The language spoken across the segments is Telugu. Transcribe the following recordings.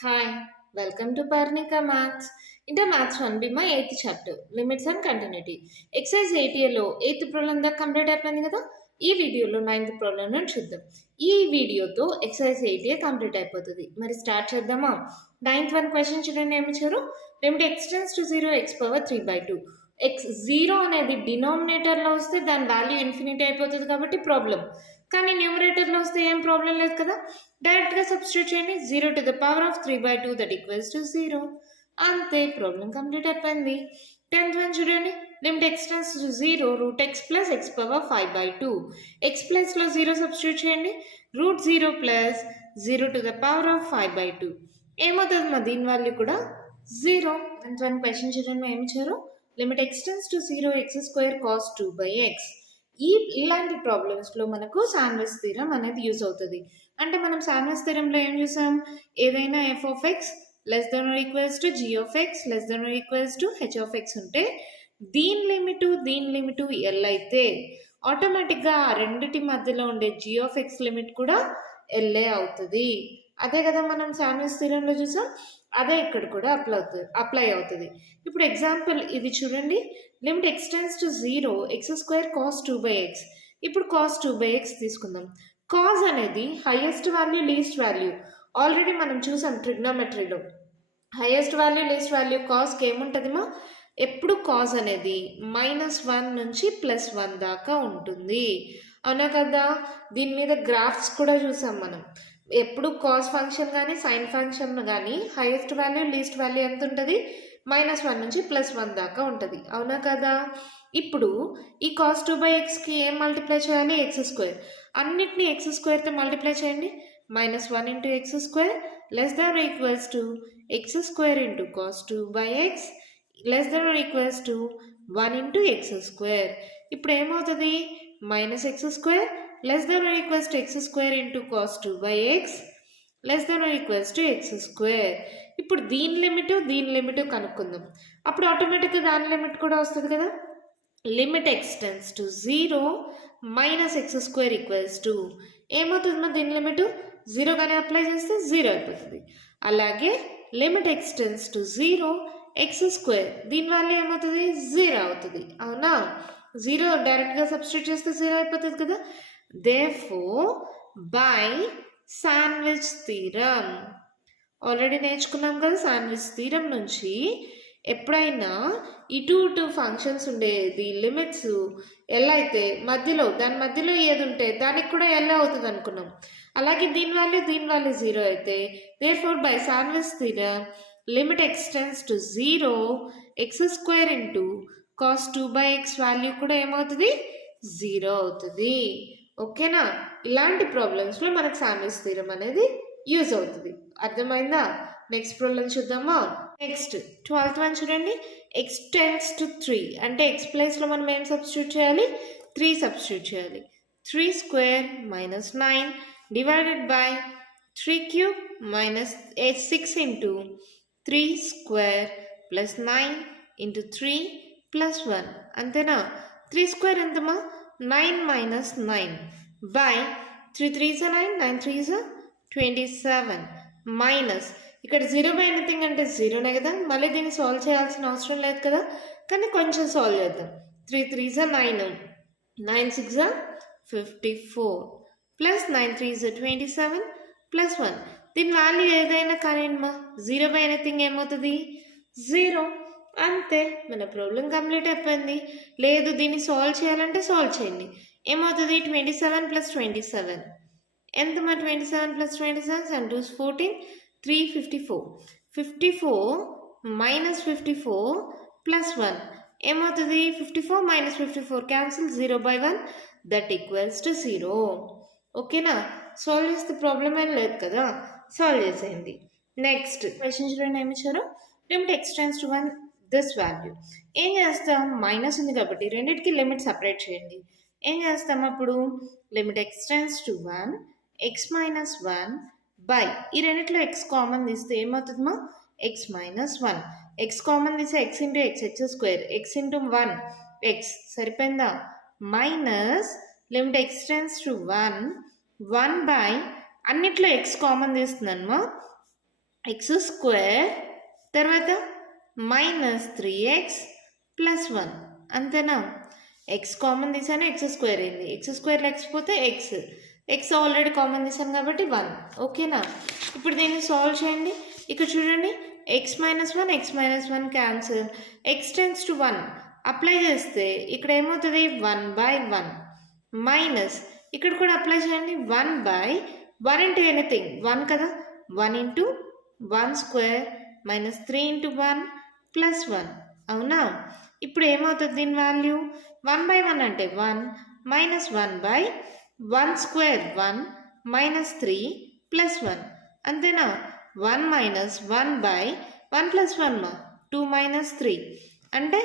Hi, welcome to Parnika Maths. Inter Maths 1 be my 8th chapter, Limits and Continuity. Exercise 8లో 8th problem దాకా కంప్లీట్ అయిపోయింది కదా. ఈ వీడియోలో 9th ప్రాబ్లం ను చూద్దాం. ఈ వీడియోతో ఎక్సర్సైజ్ 8 కంప్లీట్ అయిపోతుంది. మరి స్టార్ట్ చేద్దామా? 9th వన్ క్వశ్చన్ చూడండి ఏమి ఇచ్చారు. Limit x tends to 0 x power 3/2. x 0 అనేది డినామినేటర్లో వస్తే దాని వాల్యూ ఇన్ఫినిటీ అయిపోతుంది కాబట్టి ప్రాబ్లం. కానీ న్యూమరేటర్లో వస్తే ఏం ప్రాబ్లం లేదు కదా. డైరెక్ట్గా సబ్స్టిట్యూట్ చేయండి. 0 to the power of 3/2 that equals to 0. అంతే, ప్రాబ్లం కంప్లీట్ అయిపోయింది. 10th వన్ చూడండి. Limit x tends to 0 root x plus x power 5/2. x ప్లస్లో 0 సబ్స్టిట్యూట్ చేయండి. Root 0 plus 0 to the power of 5/2 ఏమవుతుంది మా దీని వాల్యూ కూడా 0. 10th వన్ క్వశ్చన్ చూడండి ఏమి ఇచ్చారు. Limit x tends to 0 x² cos 2/x. ఇలాంటి ప్రాబ్లమ్స్లో మనకు శాండ్విచ్ థీరం అనేది యూజ్ అవుతుంది. అంటే మనం శాండ్విచ్ థీరంలో ఏం చూసాం, ఏదైనా f of x less than or equals to g of x less than or equals to h of x ఉంటే దీని లిమిటు L అయితే ఆటోమేటిక్గా ఆ రెండిటి మధ్యలో ఉండే g of x లిమిట్ కూడా L అవుతుంది. అదే కదా మనం శాండ్విచ్ థీరంలో చూసాం, అదే ఇక్కడ కూడా అప్లై అవుతుంది. ఇప్పుడు ఎగ్జాంపుల్ ఇది చూడండి. Limit x tends to 0 x² cos 2/x. ఇప్పుడు cos 2/x తీసుకుందాం. కాజ్ అనేది highest value least value already మనం చూసాం ట్రిగ్నోమెట్రీలో. హైయెస్ట్ వాల్యూ లీస్ట్ వాల్యూ కాజ్కి ఏముంటుందిమో ఎప్పుడు కాజ్ అనేది -1 నుంచి +1 దాకా ఉంటుంది. అవునా కదా. దీని మీద గ్రాఫ్స్ కూడా చూసాం మనం. ఎప్పుడు కాజ్ ఫంక్షన్ కానీ సైన్ ఫంక్షన్ కానీ హైయెస్ట్ వాల్యూ లీస్ట్ వాల్యూ ఎంత ఉంటుంది, -1 నుంచి +1 దాకా ఉంటుంది. అవునా కదా. ఇప్పుడు ఈ cos 2/xకి ఏం మల్టిప్లై చేయాలి, x². అన్నిటినీ x²తో మల్టిప్లై చేయండి. -1 into x² less than or equals to x² into cos 2/x less than or equals to 1 into x². ఇప్పుడు ఏమవుతుంది, -x² less than or equals to x² into cos 2/x less than or equals to x². ఇప్పుడు దీని లిమిట్ కనుక్కుందాం. అప్పుడు ఆటోమేటిక్గా దాని లిమిట్ కూడా వస్తుంది కదా. Limit x tends to 0 -x² equals to ఏమవుతుంది, దీని లిమిట్ 0 కానీ అప్లై చేస్తే 0 అయిపోతుంది. అలాగే limit x tends to 0 x², దీని వల్ల ఏమవుతుంది 0 అవుతుంది. అవునా. 0 డైరెక్ట్గా సబ్స్టిట్యూట్ చేస్తే 0 అయిపోతుంది కదా. Therefore by sandwich theorem already నేర్చుకున్నాం కదా. శాండ్విచ్ థీరం నుంచి ఎప్పుడైనా ఇటు ఫంక్షన్స్ ఉండేది లిమిట్స్ ఎల్ అయితే దాని మధ్యలో ఏది ఉంటే దానికి కూడా ఎల్ అవుతుంది అనుకున్నాం. అలాగే దీని వాల్యూ 0 అయితే therefore by sandwich theorem limit x tends to 0 x² into cos 2/x value కూడా ఏమవుతుంది 0 అవుతుంది. ఓకేనా. ఇలాంటి ప్రాబ్లమ్స్లో మనకు శాండ్విచ్ థీరం అనేది యూజ్ అవుతుంది. అర్థమైందా. నెక్స్ట్ ప్రాబ్లం చూద్దామా. నెక్స్ట్ 12th వన్ చూడండి. x tends to 3 అంటే x ప్లేస్లో మనం ఏం సబ్స్టిట్యూట్ చేయాలి, 3 సబ్స్టిట్యూట్ చేయాలి. 3² - 9 డివైడెడ్ బై 3³ - 6 into 3² + 9 into 3 + 1 అంతేనా. 3² ఎంతమా 9 - 9 బై 3 3s 9 9 3s 27 మైనస్ ఇక్కడ 0 బై ఎనీథింగ్ అంటే 0నే కదా. మళ్ళీ దీన్ని సాల్వ్ చేయాల్సిన అవసరం లేదు కదా, కానీ కొంచెం సాల్వ్ చేద్దాం. 3 3s 9 9 6 54 ప్లస్ 9 3s 27 + 1. దీని వాల్యూ ఏదైనా కానీ 0 బై ఎనీథింగ్ ఏమవుతుంది 0. అంతే, మన ప్రాబ్లం కంప్లీట్ అయిపోయింది. లేదు దీన్ని సాల్వ్ చేయాలంటే సాల్వ్ చేయండి. ఏమవుతుంది 27 + 27 ఎంత మా 27 + 27 7 2s 14 3 54 54 - 54 + 1 ఏమవుతుంది 54 - 54 cancel 0 by 1 that equals to 0. ఓకేనా. సాల్వ్ చేస్తే ప్రాబ్లం ఏం లేదు కదా, సాల్వ్ చేసేయండి. నెక్స్ట్ క్వశ్చన్ చూడండి ఏమి ఇచ్చారు. Limit x tends to 1 this value. ఏం చేస్తాం, మైనస్ ఉంది కాబట్టి రెండింటికి లిమిట్ సపరేట్ చేయండి. ఏం చేస్తాం అప్పుడు, limit x tends to 1 x - 1 by ఈ రెండిట్లో x కామన్ తీస్తే ఏమవుతుందమ్మా x - 1. x కామన్ తీస్తే x into x x² x into 1 x సరిపోయిందా. Minus limit x tends to 1 1 by అన్నిట్లో x కామన్ తీస్తున్నానమ్మా ఎక్స్ స్క్వేర్ తర్వాత -3x + 1 అంతేనా. ఎక్స్ కామన్ తీసాను, ఎక్స్ స్క్వేర్ అయింది. ఎక్స్ స్క్వేర్ లేకపోతే ఎక్స్ ఆల్రెడీ కామన్ తీసాను కాబట్టి 1. ఓకేనా. ఇప్పుడు దీన్ని సాల్వ్ చేయండి. ఇక్కడ చూడండి, x-1 క్యాన్సిల్, x → 1 అప్లై చేస్తే ఇక్కడ ఏమవుతుంది 1/1 మైనస్ ఇక్కడ కూడా అప్లై చేయండి 1/1 ఇంటూ ఎనీథింగ్ 1 కదా, 1 ఇంటూ 1 స్క్వేర్ -3 ఇంటూ 1 + 1 అవునా. ఇప్పుడు ఏమవుతుంది దీని వాల్యూ 1/1 అంటే 1 -1/1 స్క్వేర్ 1 -3 + 1 అంతేనా. 1 - 1/1 + 1 2 - 3 అంటే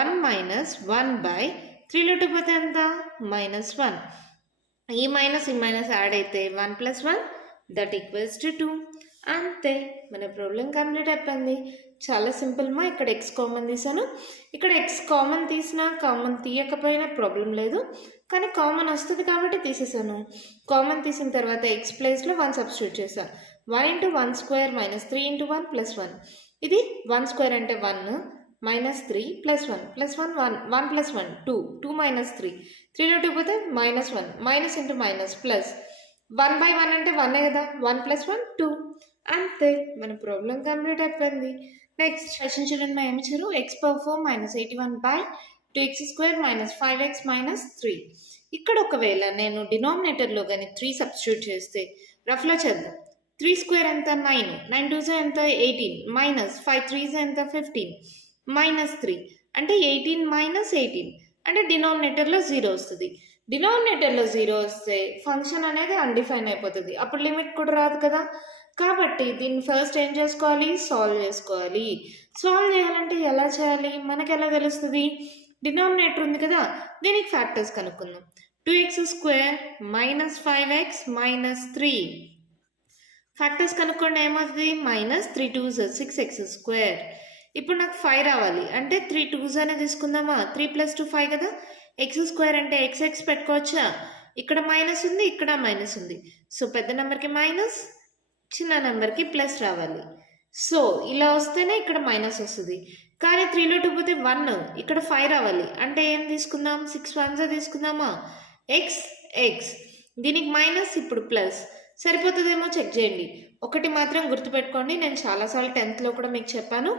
1 - 1/3లో 2 పోతే ఎంత -1. ఈ మైనస్ యాడ్ అయితే 1 + 1 దట్ ఈక్వల్స్ టు 2. అంతే, మన ప్రాబ్లం కంప్లీట్ అయిపోయింది. చాలా సింపుల్ మా. ఇక్కడ ఎక్స్ కామన్ తీసాను, ఇక్కడ ఎక్స్ కామన్ తీసినా కామన్ తీయకపోయినా ప్రాబ్లం లేదు, కానీ కామన్ వస్తుంది కాబట్టి తీసేసాను. కామన్ తీసిన తర్వాత ఎక్స్ ప్లేస్లో 1 సబ్స్టిట్యూట్ చేశాను. 1 ఇంటూ 1 స్క్వేర్ -3 ఇంటూ 1 + 1. ఇది 1 స్క్వేర్ అంటే 1 -3 + 1 + 1 1 + 1 2 2 - 3 3లో 2 పోతే -1 మైనస్ ఇంటూ మైనస్ ప్లస్ 1/1 అంటే 1 కదా, 1 + 1 2. అంతే, మన ప్రాబ్లం కంప్లీట్ అయిపోయింది. నెక్స్ట్ క్వశ్చన్ చూడండి, మా ఏమి ఇచ్చారు x⁴ -81/2x² -5x -3. ఇక్కడ ఒకవేళ నేను డినామినేటర్లో కానీ 3 సబ్స్టిట్యూట్ చేస్తే రఫ్లో చేద్దాం. 3 స్క్వేర్ ఎంత 9, 9 2 ఎంత 18 -5 3 ఎంత 15 -3 అంటే 18 -18 అంటే డినామినేటర్లో 0 వస్తుంది. డినామినేటర్లో 0 వస్తే ఫంక్షన్ అనేది అన్డిఫైన్ అయిపోతుంది, అప్పుడు లిమిట్ కూడా రాదు కదా. కాబట్టి దీన్ని ఫస్ట్ ఏం చేసుకోవాలి, సాల్వ్ చేసుకోవాలి. సాల్వ్ చేయాలంటే ఎలా చేయాలి, మనకి ఎలా తెలుస్తుంది, డినామినేటర్ ఉంది కదా, దీనికి ఫ్యాక్టర్స్ కనుక్కుందాం. 2x² -5x -3 ఫ్యాక్టర్స్ కనుక్కోండి. ఏమవుతుంది -3 2s 6x². ఇప్పుడు నాకు 5 రావాలి అంటే 3 2s అనే తీసుకుందామా, 3 + 2 5 కదా. x² అంటే x పెట్టుకోవచ్చా, ఇక్కడ మైనస్ ఉంది, ఇక్కడ మైనస్ ఉంది. సో పెద్ద నెంబర్కి మైనస్, చిన్న నెంబర్కి ప్లస్ రావాలి. సో ఇలా వస్తేనే ఇక్కడ మైనస్ వస్తుంది. కానీ 3లో 2 పోతే 1, ఇక్కడ 5 రావాలి అంటే ఏం తీసుకుందాం, 6 1s తీసుకుందామా, x దీనికి మైనస్, ఇప్పుడు ప్లస్. సరిపోతుందేమో చెక్ చేయండి. ఒకటి మాత్రం గుర్తుపెట్టుకోండి, నేను చాలాసార్లు 10th కూడా మీకు చెప్పాను,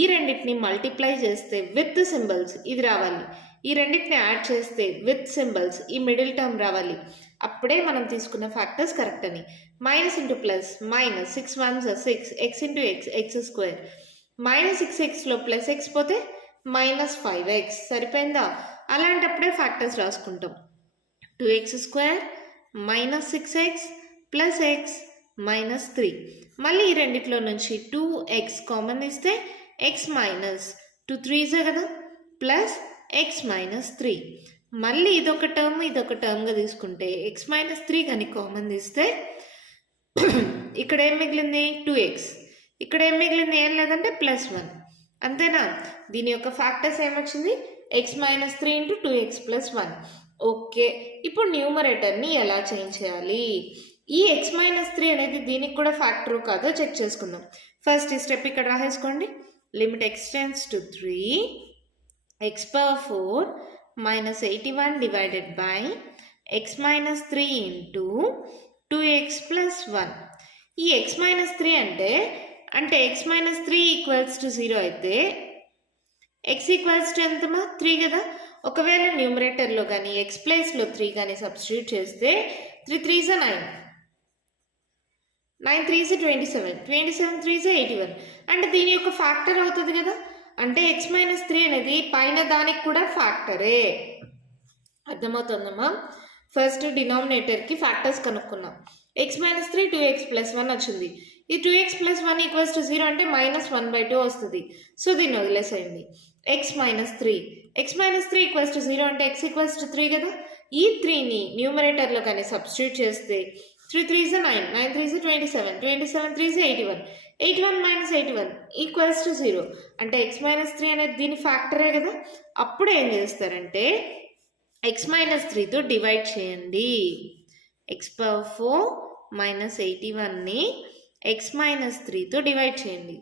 ఈ రెండింటిని మల్టిప్లై చేస్తే విత్ సింబల్స్ ఇది రావాలి, ఈ రెండింటిని యాడ్ చేస్తే విత్ సింబల్స్ ఈ మిడిల్ టర్మ్ రావాలి. అప్పుడే మనం తీసుకున్న ఫ్యాక్టర్స్ కరెక్ట్ అని. Minus into plus minus 6 1s 6 x into x² -6xలో ప్లస్ x పోతే -5x సరిపోయిందా. అలాంటప్పుడే ఫ్యాక్టర్స్ రాసుకుంటాం. 2x² -6x + x -3. మళ్ళీ ఈ రెండిట్లో నుంచి 2x కామన్ ఇస్తే x -2 3s కదా ప్లస్ x -3. మళ్ళీ ఇదొక టర్మ్గా తీసుకుంటే x -3 కానీ కామన్ తీస్తే ఇక్కడ ఏం మిగిలింది 2x, ఇక్కడ ఏం మిగిలింది ఏం లేదంటే +1 అంతేనా. దీని యొక్క ఫ్యాక్టర్స్ ఏమొచ్చింది x -3 × 2x + 1. ఓకే, ఇప్పుడు న్యూమరేటర్ని ఎలా చేంజ్ చేయాలి, ఈ x -3 అనేది దీనికి కూడా ఫ్యాక్టర్ కాదో చెక్ చేసుకుందాం. ఫస్ట్ ఈ స్టెప్ ఇక్కడ రాసేసుకోండి. Limit x → 3 x⁴ -81 / x -3 × 2x + 1. ఈ x -3 అంటే x -3 = 0 అయితే x = ఎంతమా 3 కదా. ఒకవేళ న్యూమరేటర్లో కానీ x ప్లేస్లో 3 కానీ సబ్స్టిట్యూట్ చేస్తే 3 3s 9 9 3s 27 27 3s 81 అంటే దీని యొక్క ఫ్యాక్టర్ అవుతుంది కదా. అంటే x -3 అనేది పైన దానికి కూడా ఫ్యాక్టరే. అర్థమవుతుందమ్మా. ఫస్ట్ డినామినేటర్కి ఫ్యాక్టర్స్ కనుక్కున్నాం. x -3 2x + 1 వచ్చింది. ఈ 2x + 1 = 0 అంటే -1/2 వస్తుంది. సో దీన్ని వదిలేసేయండి. x -3 = 0 అంటే x = 3 కదా. ఈ 3ని న్యూమరేటర్లో కానీ సబ్స్టిట్యూట్ చేస్తే 3 3s 9 9 3s 27 27 3s 81 81 - 81 = 0 అంటే x -3 అనేది దీని ఫ్యాక్టరే కదా. అప్పుడు ఏం చేస్తారంటే x -3తో డివైడ్ చేయండి. x⁴ -81ని ఎక్స్ మైనస్ త్రీతో డివైడ్ చేయండి.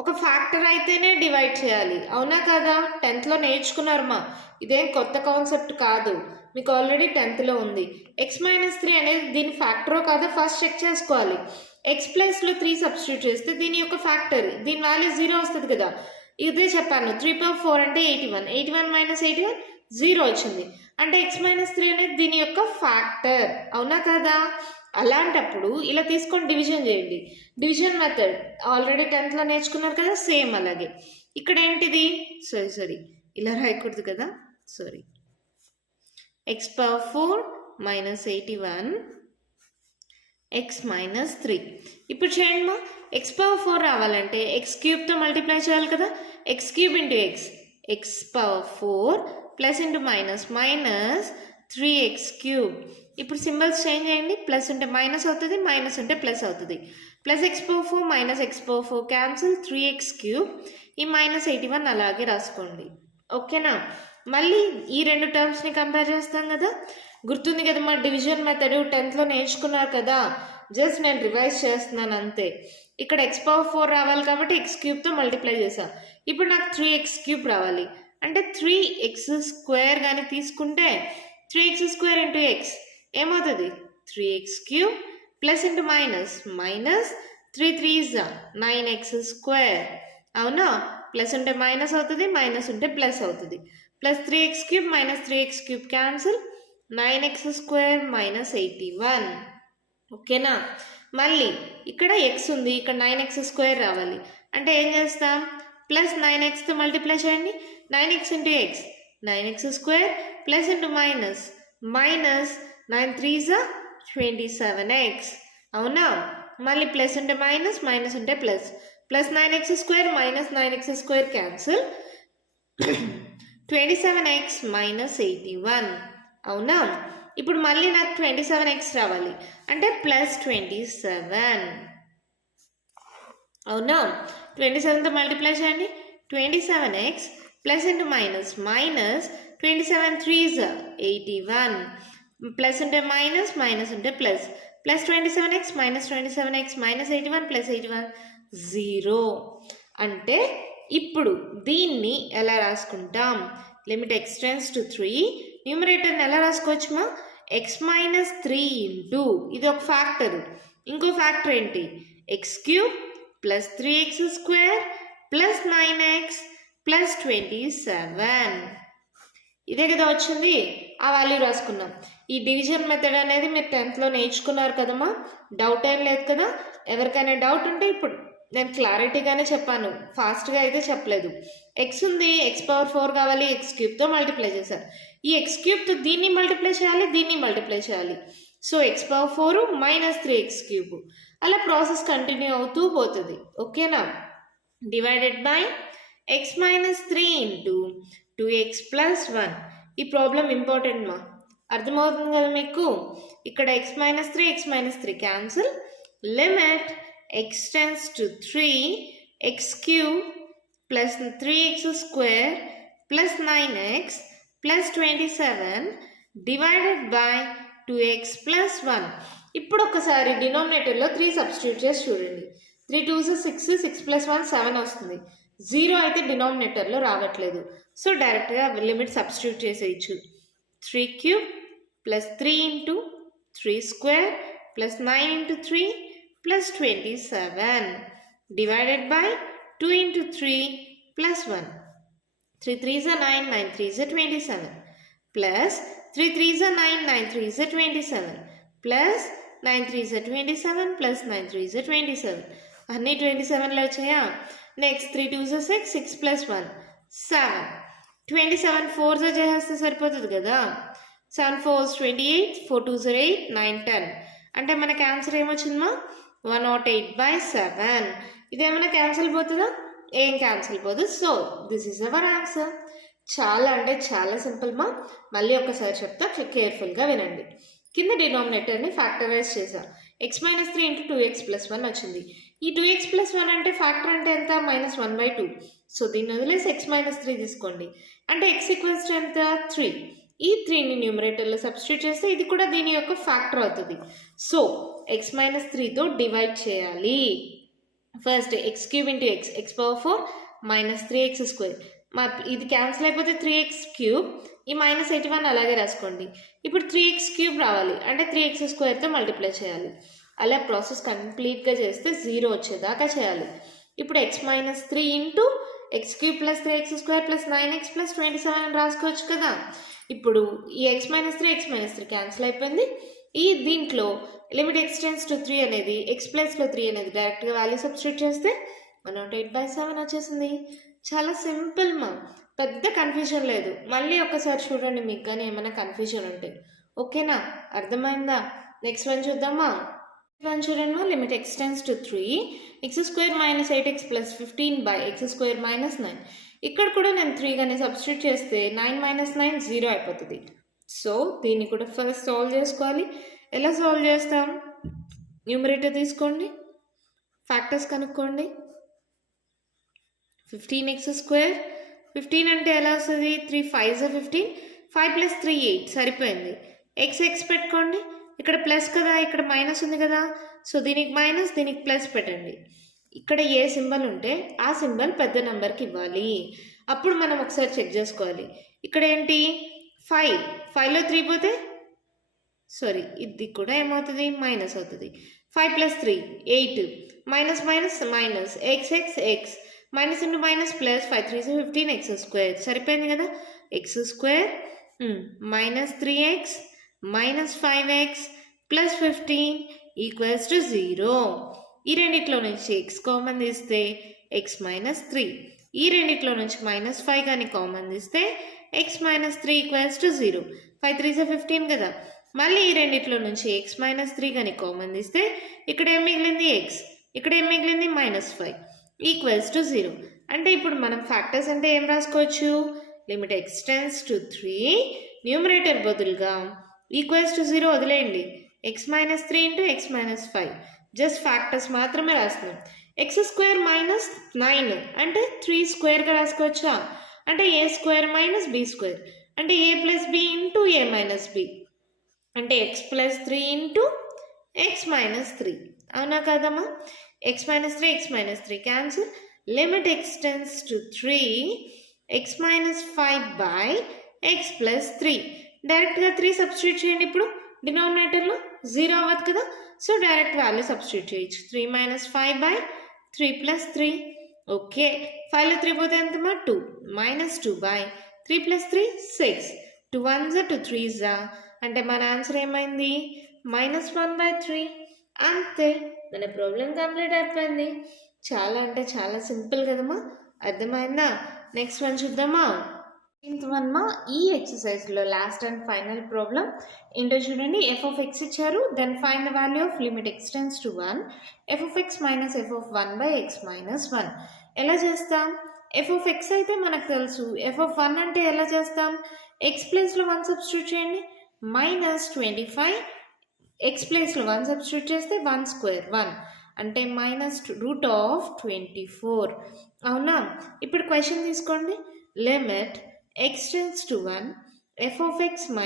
ఒక ఫ్యాక్టర్ అయితేనే డివైడ్ చేయాలి, అవునా కదా? 10th నేర్చుకున్నారు మా, ఇదేం కొత్త కాన్సెప్ట్ కాదు, మీకు ఆల్రెడీ 10th ఉంది. ఎక్స్ మైనస్ త్రీ అనేది దీని ఫ్యాక్టరో కాదో ఫస్ట్ చెక్ చేసుకోవాలి. ఎక్స్ ప్లేస్లో 3 సబ్స్టిట్యూట్ చేస్తే దీని యొక్క ఫ్యాక్టర్, దీని వాల్యూ 0 వస్తుంది కదా. ఇదే చెప్పాను, 3/4 అంటే 81, 81 మైనస్ 81 0 వచ్చింది. అంటే ఎక్స్ మైనస్ త్రీ అనేది దీని యొక్క ఫ్యాక్టర్, అవునా కదా? అలాంటప్పుడు ఇలా తీసుకొని డివిజన్ చేయండి. డివిజన్ మెథడ్ ఆల్రెడీ 10th నేర్చుకున్నారు కదా, సేమ్ అలాగే. ఇక్కడ ఏంటిది, సారీ ఇలా రాయకూడదు కదా, sorry. x/4 minus 81 X minus 3. ఇప్పుడు చేయండి మా, x/4 రావాలంటే x³ మల్టిప్లై చేయాలి కదా. x³ into x/4 plus into minus 3x³ ఇప్పుడు సింబల్స్ చేంజ్ చేయండి. ప్లస్ ఉంటే మైనస్ అవుతుంది, మైనస్ ఉంటే ప్లస్ అవుతుంది. Plus x/4 minus x/4 cancel, 3x³ ఈ మైనస్ 81 అలాగే రాసుకోండి, ఓకేనా? మళ్ళీ ఈ 2 టర్మ్స్ని కంపేర్ చేస్తాం కదా, గుర్తుంది కదా మా డివిజన్ మెథడ్ 10th నేర్చుకున్నారు కదా. జస్ట్ నేను రివైజ్ చేస్తున్నాను అంతే. ఇక్కడ x/4 రావాలి కాబట్టి x³ మల్టిప్లై చేసా. ఇప్పుడు నాకు 3x³ రావాలి అంటే 3x² కానీ తీసుకుంటే 3x² ఇంటూ ఎక్స్ ఏమవుతుంది, 3x³ plus into minus 3 3s 9x², అవునా? ప్లస్ ఉంటే మైనస్ అవుతుంది, మైనస్ ఉంటే ప్లస్ అవుతుంది. Plus 3x³ minus 3x³ cancel, 9x² minus 81, ఓకేనా? మళ్ళీ ఇక్కడ ఎక్స్ ఉంది, ఇక్కడ 9x² రావాలి అంటే ఏం చేస్తాం, ప్లస్ 9xతో మల్టిప్లై చేయండి. 9x into X 9x² plus into minus 9 3s 27x, అవునా? మళ్ళీ ప్లస్ ఉంటే మైనస్, మైనస్ ఉంటే plus. Plus 9x² minus 9x² cancel, 27x minus 81, అవునా? ఇప్పుడు మళ్ళీ నాకు 27x రావాలి అంటే ప్లస్ 27, అవునా? 27తో మల్టిప్లై చేయండి. 27x plus into minus 27 3s 81 plus ఉంటే మైనస్, మైనస్ ఉంటే plus. Plus 27x minus 27x minus 81 plus 81 0. అంటే ఇప్పుడు దీన్ని ఎలా రాసుకుంటాం, లిమిట్ x టెన్స్ టు 3, న్యూమరేటర్ని ఎలా రాసుకోవచ్చు మా, x మైనస్ 3 ఇంటూ ఇది ఒక ఫ్యాక్టర్, ఇంకో ఫ్యాక్టర్ ఏంటి, x³ plus 3x² plus 9x plus 27, ఇదే కదా వచ్చింది. ఆ వాల్యూ రాసుకున్నాం. ఈ డివిజన్ మెథడ్ అనేది మీరు 10th నేర్చుకున్నారు కదమ్మా, డౌట్ ఏం లేదు కదా. ఎవరికైనా డౌట్ ఉంటే ఇప్పుడు నేను క్లారిటీగానే చెప్పాను, ఫాస్ట్గా అయితే చెప్పలేదు. ఎక్స్ ఉంది, x/4 కావాలి, x³ మల్టిప్లై చేశారు. ఈ x³ దీన్ని మల్టిప్లై చేయాలి, దీన్ని మల్టిప్లై చేయాలి. సో x/4 మైనస్ 3x³ అలా ప్రాసెస్ కంటిన్యూ అవుతూ పోతుంది, ఓకేనా? Divided by x minus 3 into 2x plus 1. ఈ ప్రాబ్లం ఇంపార్టెంట్ మా, అర్థమవుతుంది కదా మీకు. ఇక్కడ x minus 3 cancel, limit x tends to 3 x³ plus 3x² plus 9x plus 27 divided by 2x plus 1. ఇప్పుడు ఒకసారి డినామినేటర్లో 3 సబ్స్టిట్యూట్ చేసి చూడండి. 3 2s 6, 6 ప్లస్ 1 7 వస్తుంది. 0 అయితే డినామినేటర్లో రావట్లేదు, సో డైరెక్ట్గా లిమిట్ సబ్స్టిట్యూట్ చేసేయచ్చు. 3³ plus 3 into 3² plus 9 into 3 plus 27 divided by 2 into 3 plus 1. 3 3s 9, 9 3s 27 plus 3 3s 9, 9 3s 27 plus 9 3s 27 plus 9 3s 27, అన్నీ 27లో వచ్చాయా? నెక్స్ట్ 3 2s 6, 6 ప్లస్ 1 7, 27 4s చేసేస్తే సరిపోతుంది కదా. 7 4s 28, 4 2s 8, 9 10 అంటే మనకి ఆన్సర్ ఏమొచ్చిందమ్మా, 108/7. ఇదేమైనా క్యాన్సిల్ పోతుందా, ఏం క్యాన్సిల్ పోదు. So this is our answer. చాలా అంటే చాలా సింపుల్ మా, మళ్ళీ ఒకసారి చెప్తా, కేర్ఫుల్గా వినండి. కింద డినామినేటర్ని ఫ్యాక్టరైజ్ చేసా. x minus 3 into 2x plus 1 వచ్చింది. ఈ 2x ప్లస్ 1 అంటే ఫ్యాక్టర్ అంటే ఎంత, -1/2. సో దీన్ని వదిలేసి x మైనస్ 3 తీసుకోండి. అంటే x ఈక్వల్స్ టు ఎంత, 3. ఈ 3ని న్యూమరేటర్లో సబ్స్టిట్యూట్ చేస్తే ఇది కూడా దీని యొక్క ఫ్యాక్టర్ అవుతుంది. సో ఎక్స్ మైనస్ త్రీతో డివైడ్ చేయాలి. First X cube into X power 4 minus 3x². ఇది క్యాన్సిల్ అయిపోతే 3x³ ఈ -81 అలాగే రాసుకోండి. ఇప్పుడు 3x³ రావాలి అంటే 3x² మల్టిప్లై చేయాలి. అలా ప్రాసెస్ కంప్లీట్గా చేస్తే 0 వచ్చేదాకా చేయాలి. ఇప్పుడు x-3 into x³ + 3x² + 9x + 27 అని రాసుకోవచ్చు కదా. ఇప్పుడు ఈ x-3 క్యాన్సిల్ అయిపోయింది. దీంట్లో లిమిట్ x → 3 అనేది x ప్లస్లో 3 అనేది డైరెక్ట్గా వాల్యూ సబ్స్టిట్యూట్ చేస్తే 108/7 వచ్చేసింది. చాలా సింపుల్ మా, పెద్ద కన్ఫ్యూజన్ లేదు. మళ్ళీ ఒక్కసారి చూడండి మీకు కానీ ఏమైనా కన్ఫ్యూజన్ ఉంటే. ఓకేనా, అర్థమైందా? నెక్స్ట్ వన్ చూద్దామా. చూడండి మా, limit x → 3 x² - 8x + 15/x² - 9. ఇక్కడ కూడా నేను 3 కానీ సబ్స్టిట్యూట్ చేస్తే 9 - 9 0 అయిపోతుంది. సో దీన్ని కూడా ఫస్ట్ సాల్వ్ చేసుకోవాలి. ఎలా సాల్వ్ చేస్తాం? న్యూమరేటర్ తీసుకోండి, ఫ్యాక్టర్స్ కనుక్కోండి. 15x², 15 అంటే ఎలా వస్తుంది? 3 5s 15, 5 + 3 8 సరిపోయింది. x పెట్టుకోండి, ఇక్కడ ప్లస్ కదా, ఇక్కడ మైనస్ ఉంది కదా, సో దీనికి మైనస్ దీనికి ప్లస్ పెట్టండి. ఇక్కడ ఏ సింబల్ ఉంటే ఆ సింబల్ పెద్ద నెంబర్కి ఇవ్వాలి. అప్పుడు మనం ఒకసారి చెక్ చేసుకోవాలి. ఇక్కడ ఏంటి 5లో 3 పోతే ఇది కూడా ఏమవుతుంది? మైనస్ అవుతుంది. 5 + 3 8, minus minus minus x minus into minus plus 5 3s 15 x² సరిపోయింది కదా. x² - 3x - 5x + 15 = 0. ఈ రెండిట్లో నుంచి x కామన్ తీస్తే x - 3, ఈ రెండిట్లో నుంచి -5 కానీ కామన్ తీస్తే x - 3 = 0. 5 3s 15 కదా. మళ్ళీ ఈ రెండిట్లో నుంచి x - 3 కానీ కామన్ తీస్తే ఇక్కడ ఏం మిగిలింది? x, ఇక్కడ ఏం మిగిలింది? -5 = 0. అంటే ఇప్పుడు మనం ఫ్యాక్టర్స్ అంటే ఏం రాసుకోవచ్చు? లిమిట్ x → 3 న్యూమరేటర్ బదులుగా =0 వదిలేయండి. x - 3 into x - 5 just factors మాత్రమే రాస్తున్నాం. x² - 9 అంటే 3² రాసుకోవచ్చా? అంటే a² - b² అంటే a + b into a - b అంటే x + 3 ఇంటూ x - 3. అవునా కదమ్మా? x - 3 x - 3 cancel. Limit x → 3 x - 5/x + 3. డైరెక్ట్గా 3 సబ్స్టిట్యూట్ చేయండి. ఇప్పుడు డినామినేటర్లో 0 అవ్వదు కదా, సో డైరెక్ట్ వాల్యూ సబ్స్టిట్యూట్ చేయొచ్చు. 3 - 5/3 + 3. ఓకే, 5లో 3 పోతే ఎంతమా? 2 -2/3 + 3 6. 2 1s 2 3s అంటే మన ఆన్సర్ ఏమైంది? -1/3. అంతే, మన ప్రాబ్లం కంప్లీట్ అయిపోయింది. చాలా అంటే చాలా సింపుల్ కదమ్మా, అర్థమైందా? నెక్స్ట్ వన్ చూద్దామా. ఈ ఎక్సర్సైజ్లో లాస్ట్ అండ్ ఫైనల్ ప్రాబ్లం ఏంటో చూడండి. f(x) ఇచ్చారు, then find the value of limit x → 1 f(x - f(1/x - 1). ఎలా చేస్తాం? f(x) అయితే మనకు తెలుసు. f(1) అంటే ఎలా చేస్తాం? x ప్లేస్లో 1 సబ్స్టిట్యూట్ చేయండి. -25 x ప్లేస్లో 1 సబ్స్టిట్యూట్ చేస్తే 1² 1 అంటే -√24. అవునా? ఇప్పుడు క్వశ్చన్ తీసుకోండి. లిమిట్ x → 1 f(x -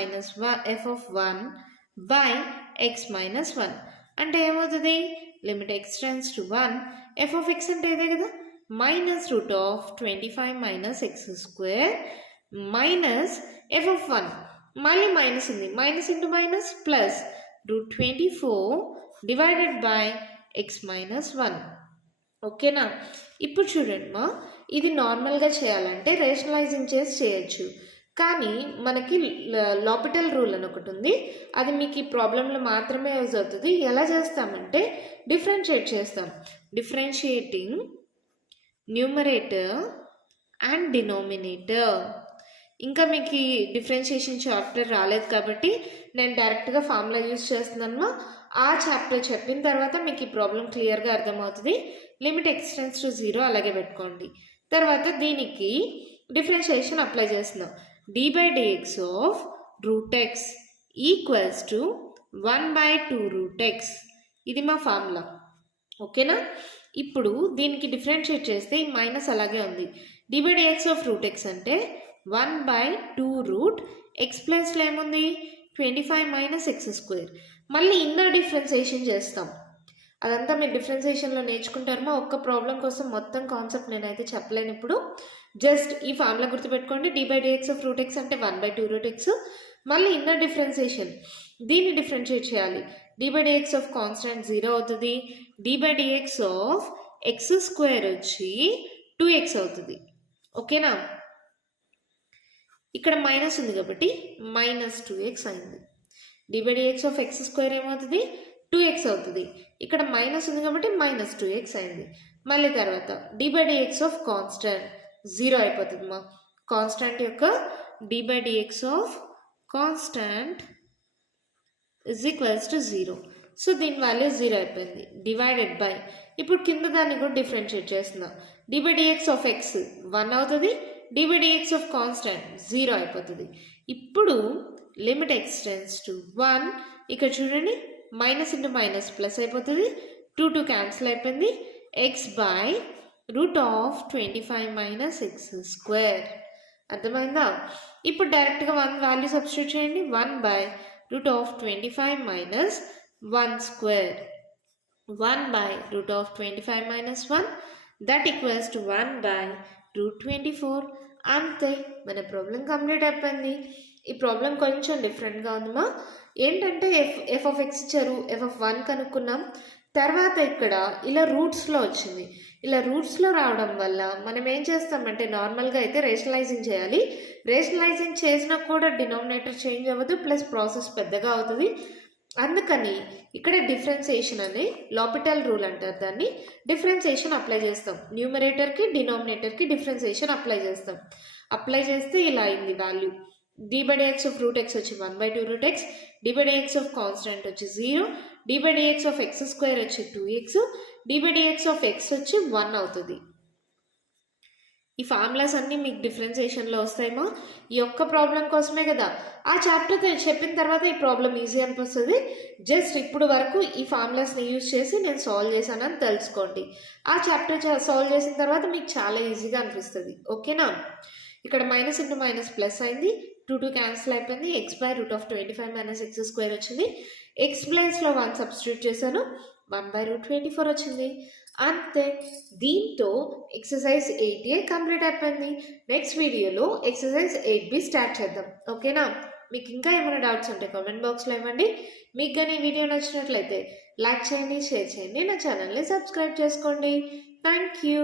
f(1/x - 1) అంటే ఏమవుతుంది? లిమిట్ x → 1 f(x) అంటే ఇదే కదా, -√25 - x² మైనస్ f(1) మళ్ళీ మైనస్ ఉంది, minus into minus plus √24/x - 1. ఓకేనా? ఇప్పుడు చూడండి మా, ఇది నార్మల్గా చేయాలంటే రేషనలైజింగ్ చేసి చేయొచ్చు. కానీ మనకి లాపిటల్ రూల్ అని ఒకటి ఉంది, అది మీకు ఈ ప్రాబ్లంలో మాత్రమే యూజ్ అవుతుంది. ఎలా చేస్తామంటే డిఫరెన్షియేట్ చేస్తాం. Differentiating numerator and denominator. ఇంకా మీకు ఈ డిఫరెన్షియేషన్ చాప్టర్ రాలేదు కాబట్టి నేను డైరెక్ట్గా ఫార్ములా యూజ్ చేస్తున్నాను. ఆ చాప్టర్ చెప్పిన తర్వాత మీకు ఈ ప్రాబ్లం క్లియర్గా అర్థమవుతుంది. లిమిట్ x → 0 అలాగే పెట్టుకోండి. తర్వాత దీనికి డిఫరెన్షియేషన్ అప్లై చేస్తున్నాం. d/dx of √x = 1/2√x. ఇది మా ఫార్ములా. ఓకేనా? ఇప్పుడు దీనికి డిఫరెన్షియేట్ చేస్తే ఈ మైనస్ అలాగే ఉంది. d/dx ఆఫ్ √x అంటే 1/2√x ప్లేస్లో ఏముంది? 25 - x². మళ్ళీ ఇన్నర్ డిఫరెన్సియేషన్ చేస్తాం. అదంతా మీరు డిఫరెన్సియేషన్లో నేర్చుకుంటారమో. ఒక్క ప్రాబ్లం కోసం మొత్తం కాన్సెప్ట్ నేనైతే చెప్పలేను ఇప్పుడు. జస్ట్ ఈ ఫార్ములా గుర్తుపెట్టుకోండి. d/dx ఆఫ్ రూట్ ఎక్స్ అంటే 1/2 రూట్ ఎక్స్. మళ్ళీ ఇన్నర్ డిఫరెన్సియేషన్, దీన్ని డిఫరెన్షియేట్ చేయాలి. d/dx ఆఫ్ కాన్స్టెంట్ 0 అవుతుంది. d/dx ఆఫ్ ఎక్స్ స్క్వేర్ వచ్చి 2x అవుతుంది. ఓకేనా? ఇక్కడ మైనస్ ఉంది కాబట్టి -2x అయింది. d/dx ఆఫ్ ఎక్స్ స్క్వేర్ ఏమవుతుంది? 2x అవుతుంది. ఇక్కడ మైనస్ ఉంది కాబట్టి -2x అయింది. మళ్ళీ తర్వాత d/dx ఆఫ్ కాన్స్టెంట్ 0 అయిపోతుంది. మా కాన్స్టెంట్ యొక్క d/dx of constant is equals to 0. So దీని వాల్యూ 0 అయిపోయింది. డివైడెడ్ బై, ఇప్పుడు కింద దాన్ని కూడా డిఫరెన్షియేట్ చేస్తున్నాం. d/dx ఆఫ్ ఎక్స్ 1 అవుతుంది. d/dx ఆఫ్ కాన్స్టెంట్ 0 అయిపోతుంది. ఇప్పుడు లిమిట్ ఎక్స్ టెన్స్ టు 1. ఇక్కడ చూడండి, మైనస్ ఇంటూ మైనస్ ప్లస్ అయిపోతుంది. 2 క్యాన్సిల్ అయిపోయింది. X by root of 25 minus X square. అర్థమైందా? ఇప్పుడు డైరెక్ట్గా 1 వాల్యూ సబ్స్టిట్యూట్ చేయండి. 1 by root of 25 minus 1 square. 1 by root of 25 minus 1 that equals to 1 by root 24. అంతే, మన ప్రాబ్లం కంప్లీట్ అయిపోయింది. ఈ ప్రాబ్లం కొంచెం డిఫరెంట్గా ఉందమ్మా. ఏంటంటే ఎఫ్ ఆఫ్ ఎక్స్ ఇచ్చారు, ఎఫ్ ఆఫ్ 1 కనుక్కున్నాం. తర్వాత ఇక్కడ ఇలా రూట్స్లో వచ్చింది. ఇలా రూట్స్లో రావడం వల్ల మనం ఏం చేస్తామంటే నార్మల్గా అయితే రేషనలైజింగ్ చేయాలి. రేషనలైజింగ్ చేసినా కూడా డినామినేటర్ చేంజ్ అవ్వదు, ప్లస్ ప్రాసెస్ పెద్దగా అవుతుంది. అందుకని ఇక్కడ డిఫరెన్సియేషన్ అని లాపిటల్ రూల్ అంటారు దాన్ని. డిఫరెన్సియేషన్ అప్లై చేస్తాం. న్యూమరేటర్కి డినామినేటర్కి డిఫరెన్సియేషన్ అప్లై చేస్తాం. అప్లై చేస్తే ఇలా అయింది value. d/dx of root x వచ్చి 1/2 root x, d/dx of constant వచ్చి 0, d/dx ఆఫ్ ఎక్స్ స్క్వేర్ వచ్చి 2x, d/dx ఆఫ్ ఎక్స్ వచ్చి 1 అవుతుంది. ఈ ఫార్ములాస్ అన్నీ మీకు డిఫరెన్సియేషన్లో వస్తాయేమో. ఈ ఒక్క ప్రాబ్లం కోసమే కదా. ఆ చాప్టర్ చెప్పిన తర్వాత ఈ ప్రాబ్లం ఈజీ అనిపిస్తుంది. జస్ట్ ఇప్పుడు వరకు ఈ ఫార్ములాస్ని యూజ్ చేసి నేను సాల్వ్ చేశానని తెలుసుకోండి. ఆ చాప్టర్ సాల్వ్ చేసిన తర్వాత మీకు చాలా ఈజీగా అనిపిస్తుంది. ఓకేనా? ఇక్కడ మైనస్ ఇంటూ మైనస్ ప్లస్ అయింది. 2 క్యాన్సిల్ అయిపోయింది. X by root of 25 minus X square వచ్చింది. ఎక్స్ ప్లేస్లో 1 సబ్స్టిట్యూట్ చేశాను. 1 బై రూట్ 24 వచ్చింది. అంతే. దీంతో ఎక్సర్సైజ్ 8A కంప్లీట్ అయిపోయింది. నెక్స్ట్ వీడియోలో ఎక్సర్సైజ్ 8B స్టార్ట్ చేద్దాం. ఓకేనా? మీకు ఇంకా ఏమైనా డౌట్స్ ఉంటే కామెంట్ బాక్స్లో ఇవ్వండి. మీకు కానీ ఈ వీడియో నచ్చినట్లయితే లైక్ చేయండి, షేర్ చేయండి, నా ఛానల్ని సబ్స్క్రైబ్ చేసుకోండి. Thank you.